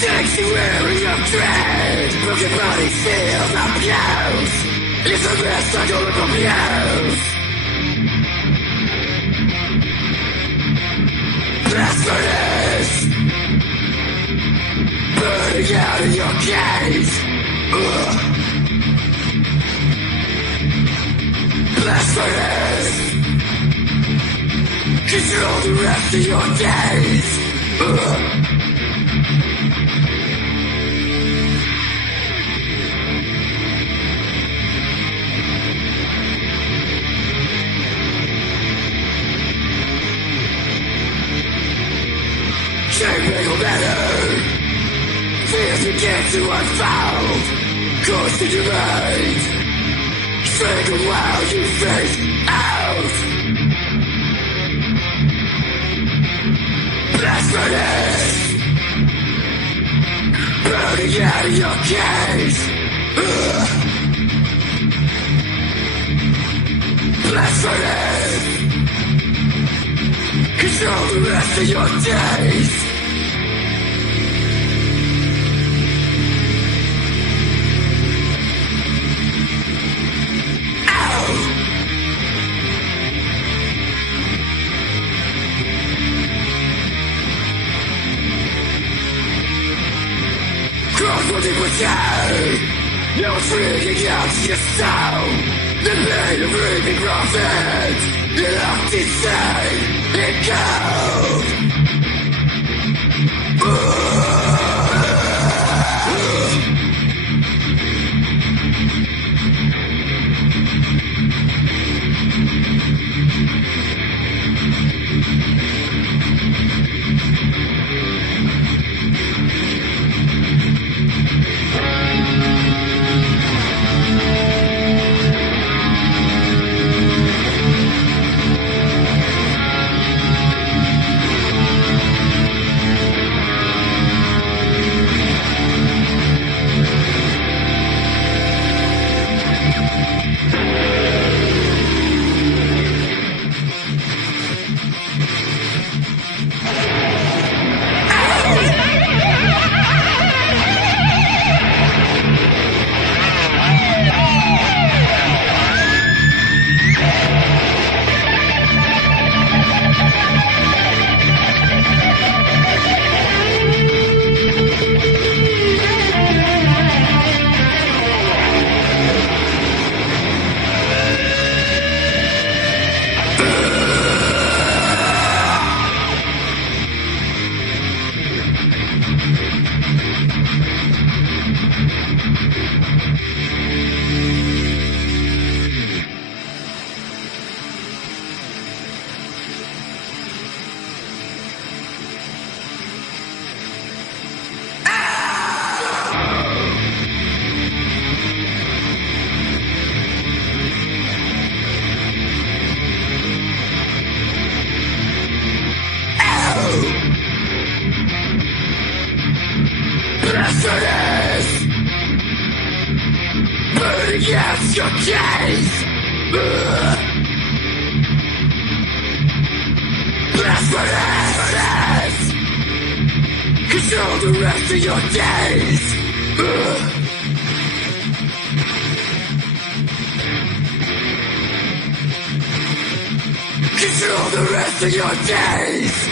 Sanctuary of dread, broken body feels abuse. It's a mess I don't abuse. Blasphemous, burning out of your gaze. Blasphemous, control the rest of your days. Shaping better, fears begin to unfold. Course in your mind, strangle while you face out. Blasphemous, burning out of your cage. Blasphemous, control the rest of your days. Cross what it was down. No freaking out to your soul. The pain of reaping profit. You're locked inside. It goes. Blasphemous, burning against your case. Blasphemous, control the rest of your days. Control the rest of your days.